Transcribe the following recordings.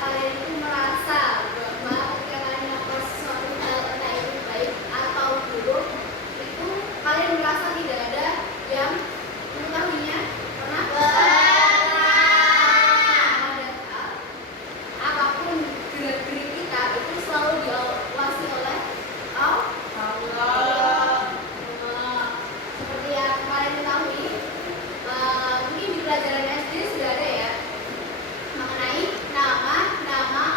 kalian itu merasa bahwa ketika kalian melakukan sesuatu hal entah itu baik atau buruk, itu kalian merasa tidak ada yang mengetahuinya? Pernah? Padahal apapun gerak-gerik kita itu selalu diawasi oleh Allah. Seperti yang kalian ketahui, mungkin di pelajaran SD sudah ada ya mengenai nama-nama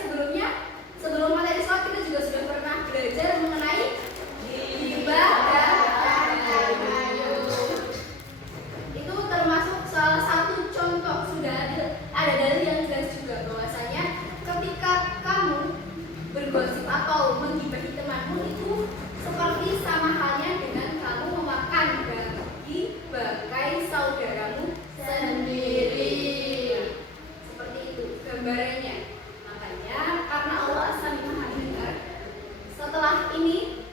Sebelumnya, sebelum materi sholat kita juga sudah pernah belajar mengenai ghibah dan tamayul. Itu termasuk salah satu contoh, sudah ada dalil yang jelas juga bahwasanya ketika kamu bergosip atau menggibahi temanmu itu seperti sama halnya dengan kamu memakan daging bangkai saudaramu sendiri. Seperti itu gambarannya. Makanya karena Allah As-Sami Maha Mendengar, setelah ini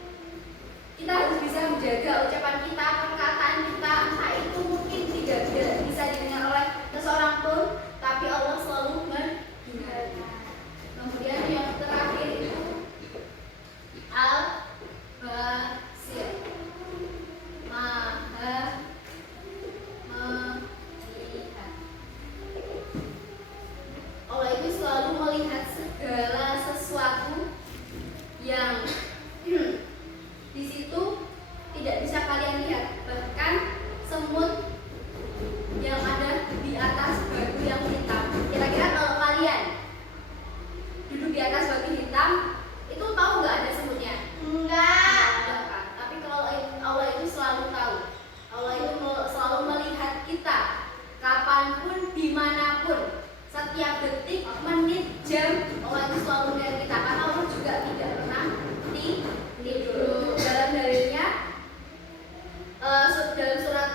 kita harus bisa menjaga ucapan kita, perkataan kita. Entah itu mungkin tidak bisa didengar oleh seseorang pun, tapi Allah selalu mendengar. Kemudian yang terakhir itu Al-Basir, Maha melihat. Allah itu selalu melihat segala sesuatu yang di situ tidak bisa kalian lihat, bahkan semut yang ada di atas batu yang hitam. Kira-kira kalau kalian duduk di atas batu hitam, itu tahu nggak ada semutnya? Enggak kan? Tapi kalau Allah itu selalu tahu. Allah itu selalu melihat kita kapanpun, dimanapun, setiap detik, menit, jam. Allah itu selalu melihat kita karena Allah juga tidak pernah tidur. Dalam dalilnya dalam surat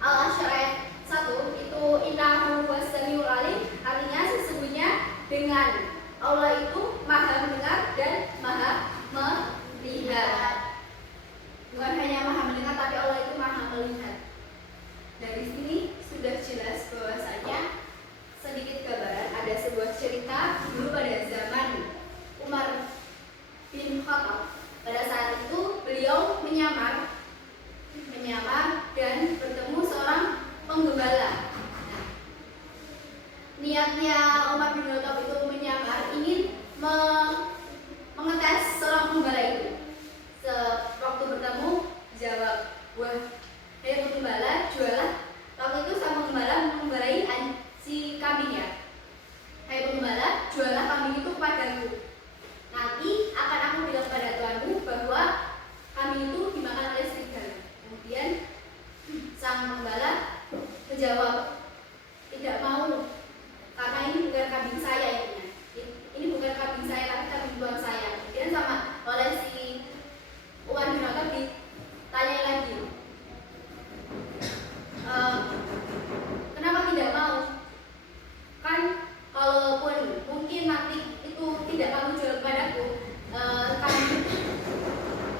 Al-Asyr ayat 1 itu innahu was-sami'ul alim, artinya sesungguhnya dengan Allah itu maha mendengar dan maha melihat. Bukan hanya maha mendengar, tapi Allah itu maha melihat. Dari sini sudah jelas bahwasanya sedikit gambaran ada sebuah cerita dulu pada zaman Umar bin Khattab. Pada saat itu beliau menyamar dan bertemu seorang penggembala. Nah, niatnya Umar bin Khattab itu menyamar ingin mengetes seorang penggembala itu. Waktu bertemu jawab, "Wah, hei penggembala, jualah." Waktu itu sang penggembala menggembalai si kambingnya. "Hei penggembala, jualah kambing itu kepadaku. Nanti akan aku bilang pada tuanmu bahwa kambing itu dimakan oleh serigala." Kemudian sang penggembala menjawab, "Tidak mau, karena ini bukan kambing saya ini. Ini bukan kambing saya, tapi kambing tuan saya." Kemudian sama oleh si Umar bin Khattab ditanya lagi, "Kenapa tidak mau? Kan kalaupun mungkin nanti itu tidak kamu jual padaku, kan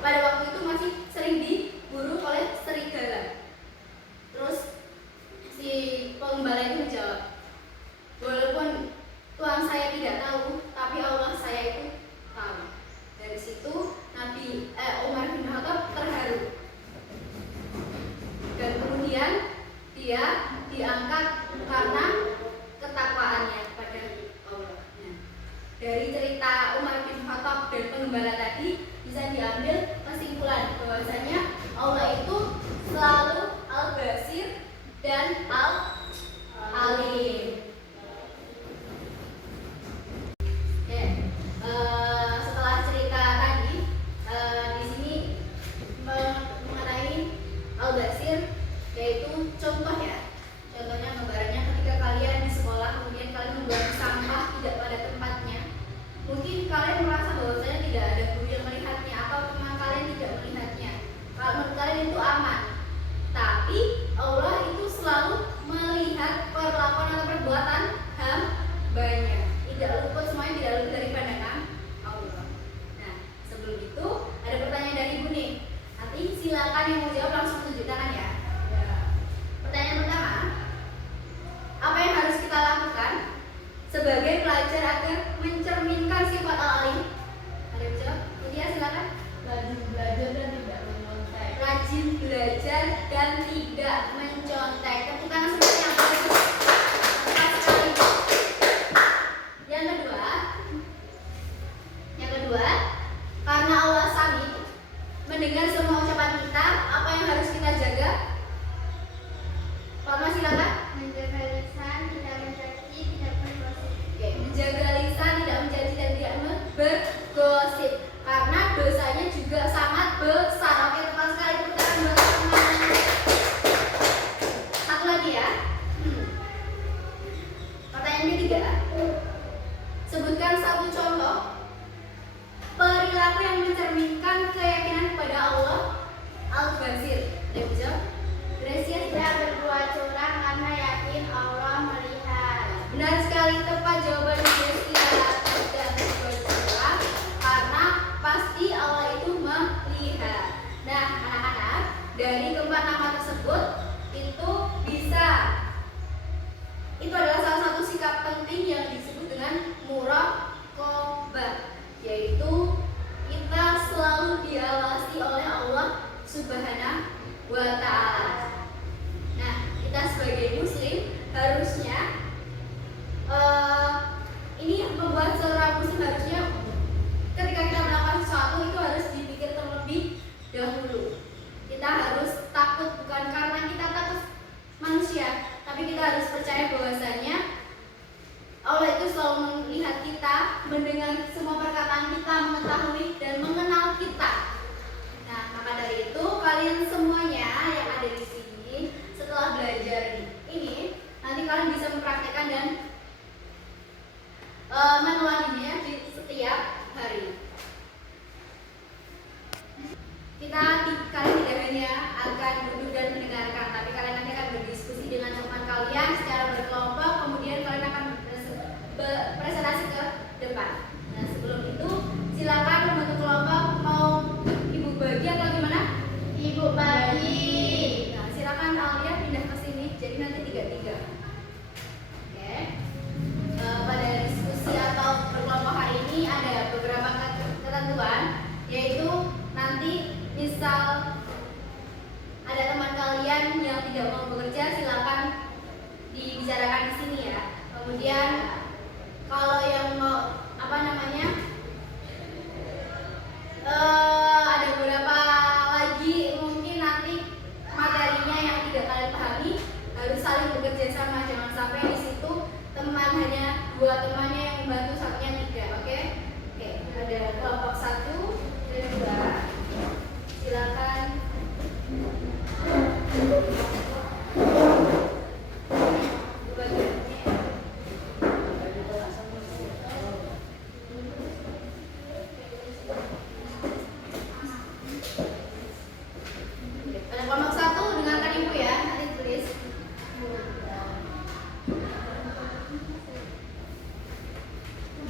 pada waktu itu masih sering diburu oleh serigala." Terus si penggembala itu menjawab, "Walaupun tuan saya tidak tahu, tapi Allah saya itu tahu." Dari situ Umar bin Khattab terharu, dan kemudian dia diangkat karena ketakwaannya kepada Allah. Nah, dari cerita Umar bin Khattab dan penggembala tadi bisa diambil kesimpulan bahwasanya Allah itu selalu Al-Basir dan Al-Alim. Setelah cerita tadi, di sini mengenai Al-Basir, yaitu contoh ya. Contohnya gambarannya ketika kalian di sekolah kemudian kalian membuang sampah tidak pada tempatnya. Mungkin kalian merasa bahwasanya tidak ada guru yang melihatnya atau teman kalian tidak melihatnya. Kalau menurut kalian itu aman. Tapi Allah itu selalu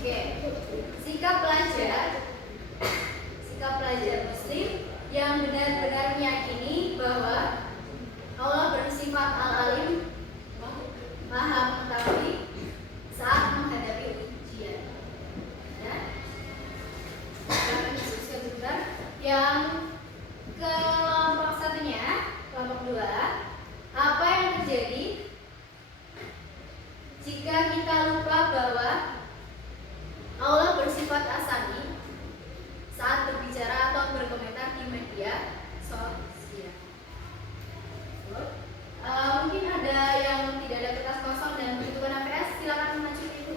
Oke, sikap pelajar Muslim yang benar-benar meyakini bahwa Allah bersifat al-alim, maha mengetahui saat menghadapi ujian. Ya, akan diskusikan sebentar. Yang kelompok satunya, kelompok 2, apa yang terjadi jika kita lupa bahwa Allah bersifat asani saat berbicara atau berkomentar di media sosial? Mungkin ada yang tidak ada kertas kosong dan membutuhkan APS, silakan maju Ibu.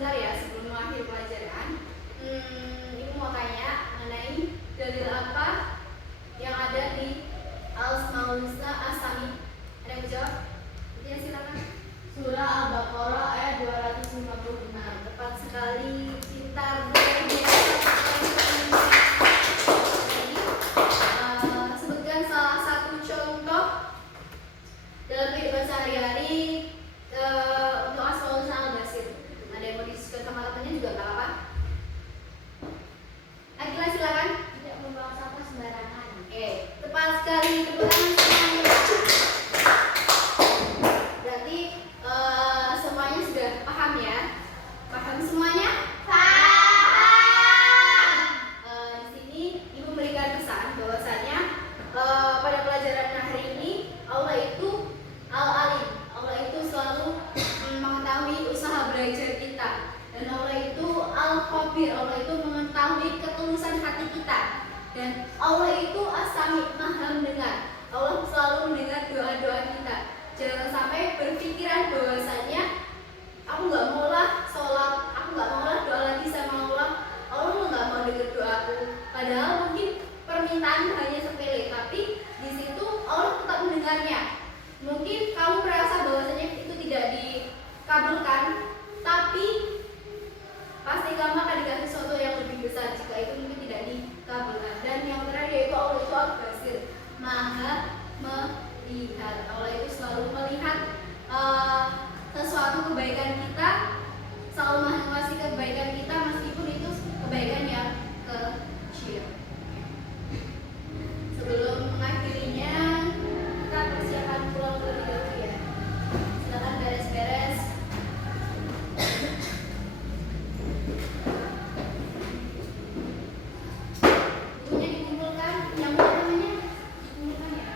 sebentar ya sebelum mengakhiri pelajaran. Ibu mau tanya mengenai dalil apa yang ada di Al-Asmaul Husna As-Sami. Ada yang menjawab? Ya, silakan. Surah Al-Baqarah ayat 256. Tepat sekali, pintar. Sebutkan salah satu contoh dalam kehidupan sehari-hari untuk Asmaul Husna Al-Basir. Ada yang mau diskusikan sama temannya juga nggak apa-apa. Akila silakan. Tidak membuang sampah sembarangan. Oke, tepat sekali, tepuk tangan semuanya. Berarti semuanya sudah paham ya? Paham semuanya? Paham. Di sini Ibu memberikan pesan bahwasanya pada pelajaran hari ini Allah itu Al-Alim. Allah itu selalu mengetahui usaha belajar kita. Dan Allah itu Al-Khabir. Allah itu mengetahui ketulusan hati kita. Dan Allah itu As-Sami, Maha mendengar. Allah selalu mendengar doa-doa kita. Jangan sampai berpikiran bahwasanya aku nggak maulah sholat, aku nggak maulah doa lagi sama Allah. Allah nggak mau dengar doaku. Padahal mungkin permintaan hanya sepele, tapi di situ Allah tetap mendengarnya. Mungkin kamu merasa bahwasanya itu tidak dikabulkan, tapi pasti kamu akan dikasih sesuatu yang lebih besar jika itu mungkin tidak dikabulkan. Dan yang terakhir yaitu Allah itu Al-Basir, Maha melihat. Allah itu selalu melihat sesuatu kebaikan kita, selalu mengawasi kebaikan kita meskipun itu kebaikan yang kecil. Sebelum mengakhirinya, kita persiapan pulang terlebih dahulu ya. Silakan beres-beres. Bukunya dikumpulkan, yang namanya dikumpulkan ya.